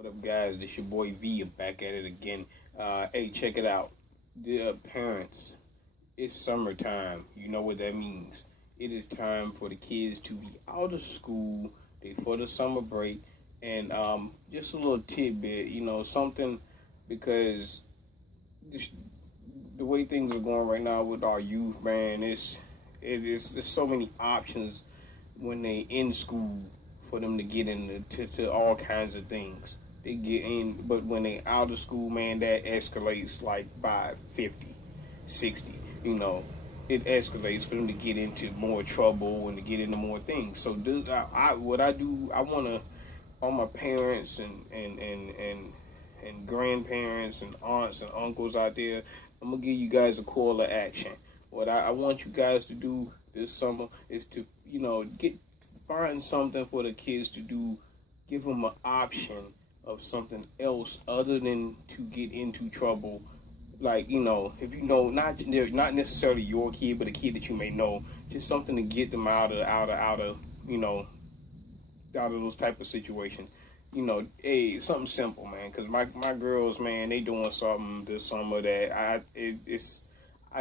What up, guys? This your boy V. I'm back at it again. Hey, check it out. The parents, it's summertime. You know what that means. It is time for the kids to be out of school for the summer break. And just a little tidbit, something because this, the way things are going right now with our youth, man, there's so many options when they in school for them to get into to all kinds of things. They get in, but when they out of school, man, that escalates like by 50, 60. It escalates for them to get into more trouble and to get into more things. So what I do, I want to, all my parents and grandparents and aunts and uncles out there, I'm gonna give you guys a call to action. What I want you guys to do this summer is to, find something for the kids to do. Give them an option of something else other than to get into trouble. Like, if not necessarily your kid, but a kid that you may know, just something to get them out of those type of situations. Hey, something simple, man. Cause my girls, man, they doing something this summer that I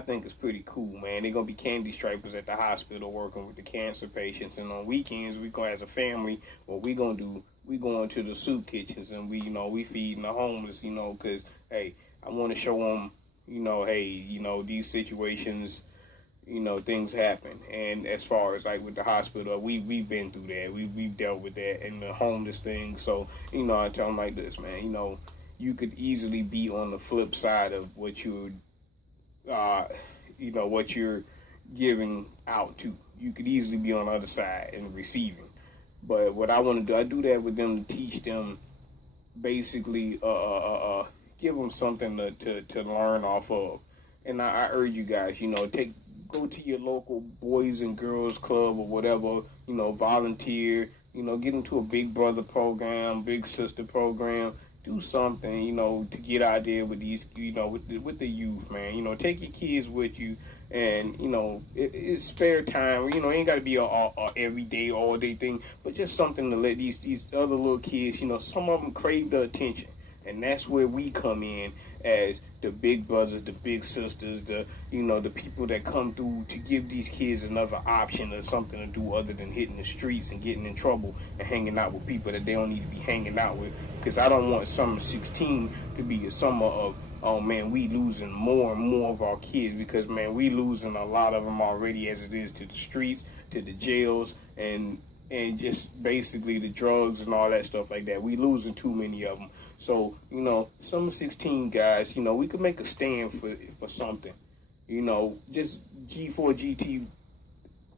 think it's pretty cool, man. They're gonna be candy stripers at the hospital working with the cancer patients, and on weekends we go as a family. What we gonna do? We going to the soup kitchens and we feeding the homeless, cause hey, I want to show them, hey, these situations, things happen. And as far as like with the hospital, we've been through that. We've dealt with that and the homeless thing. So I tell them like this, man. You could easily be on the flip side of what what you're giving out to. You could easily be on the other side and receiving. But what I want to do, I do that with them to teach them, basically, give them something to learn off of. And I urge you guys, go to your local boys and girls club or whatever, volunteer, get into a big brother program, big sister program. Do something, to get out there with these, with the youth, man. Take your kids with you, and it's spare time. It ain't got to be a everyday, all day thing, but just something to let these other little kids, some of them crave the attention, and that's where we come in as the big brothers, the big sisters, the people that come through to give these kids another option or something to do other than hitting the streets and getting in trouble and hanging out with people that they don't need to be hanging out with. Because I don't want summer 16 to be a summer of, oh man, we losing more and more of our kids, because man, we losing a lot of them already as it is, to the streets, to the jails, and just basically the drugs and all that stuff like that. We losing too many of them. So, summer 16, guys, we could make a stand for something. Just G4GT,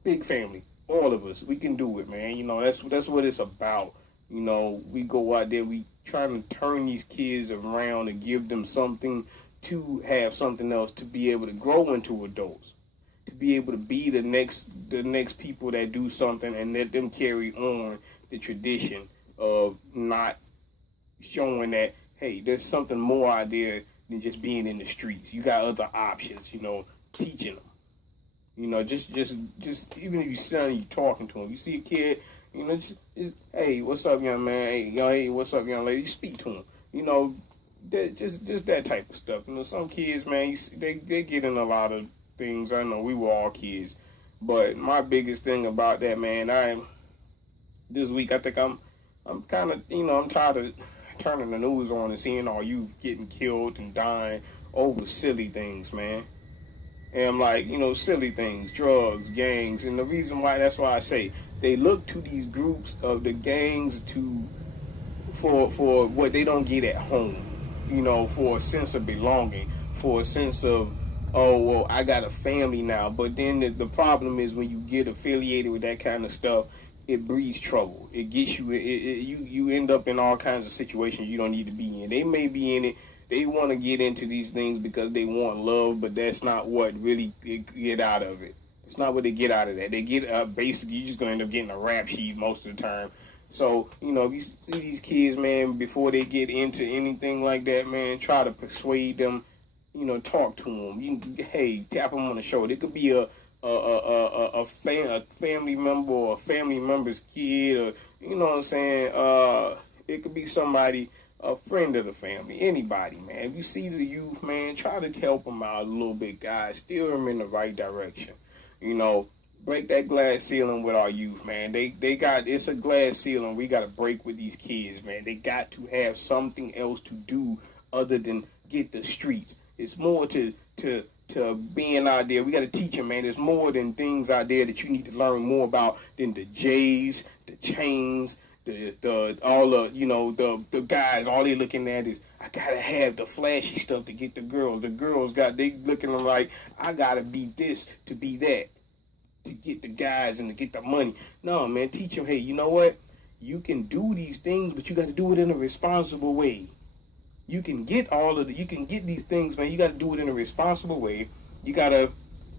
big family, all of us, we can do it, man. That's what it's about. We go out there, we trying to turn these kids around and give them something to have something else to be able to grow into adults, to be able to be the next people that do something and let them carry on the tradition of not showing that, hey, there's something more out there than just being in the streets. You got other options, teaching them. Just even if you sit down and you talking to them, you see a kid, just hey, what's up, young man? Hey, what's up, young lady? Speak to them. Just that type of stuff. Some kids, man, they get in a lot of things. I know we were all kids, but my biggest thing about that, man, this week I think I'm kind of, I'm tired of turning the news on and seeing all you getting killed and dying over silly things, man. And I'm like, silly things, drugs, gangs, and the reason why, that's why I say they look to these groups of the gangs for what they don't get at home, for a sense of belonging, for a sense of, oh, well, I got a family now. But then the problem is when you get affiliated with that kind of stuff, it breeds trouble. It gets you, you end up in all kinds of situations you don't need to be in. They may be in it. They want to get into these things because they want love, but that's not what really they get out of it. It's not what they get out of that. They get basically, you're just going to end up getting a rap sheet most of the time. So, if you see these kids, man, before they get into anything like that, man, try to persuade them, talk to them. Hey, tap them on the shoulder. It could be a family member or a family member's kid, or, it could be somebody, a friend of the family, anybody, man. If you see the youth, man, try to help them out a little bit, guys. Steer them in the right direction. You know, break that glass ceiling with our youth, man. It's a glass ceiling we got to break with these kids, man. They got to have something else to do other than get the streets. It's more to being out there. We got to teach them, man. There's more than things out there that you need to learn more about than the J's, the chains, the guys. All they looking at is, I gotta have the flashy stuff to get the girls. The girls they looking like, I gotta be this to be that, to get the guys and to get the money. No, man, teach them, hey, you know what? You can do these things, but you got to do it in a responsible way. You can get these things, man. You got to do it in a responsible way. You got to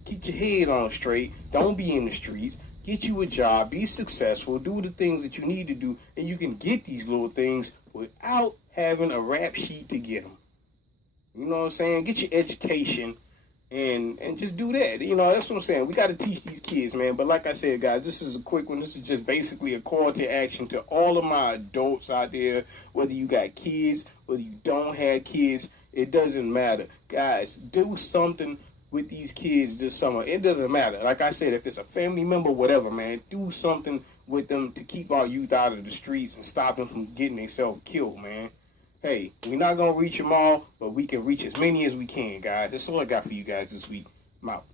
keep your head on straight. Don't be in the streets. Get you a job. Be successful. Do the things that you need to do. And you can get these little things without having a rap sheet to get them. You know what I'm saying? Get your education and just do that. You know, that's what I'm saying. We got to teach these kids, man. But like I said, guys, this is a quick one. This is just basically a call to action to all of my adults out there, whether you got kids, whether you don't have kids, it doesn't matter. Guys, do something with these kids this summer. It doesn't matter. Like I said, if it's a family member, whatever, man, do something with them to keep our youth out of the streets and stop them from getting themselves killed, man. Hey, we're not going to reach them all, but we can reach as many as we can, guys. That's all I got for you guys this week. I'm out.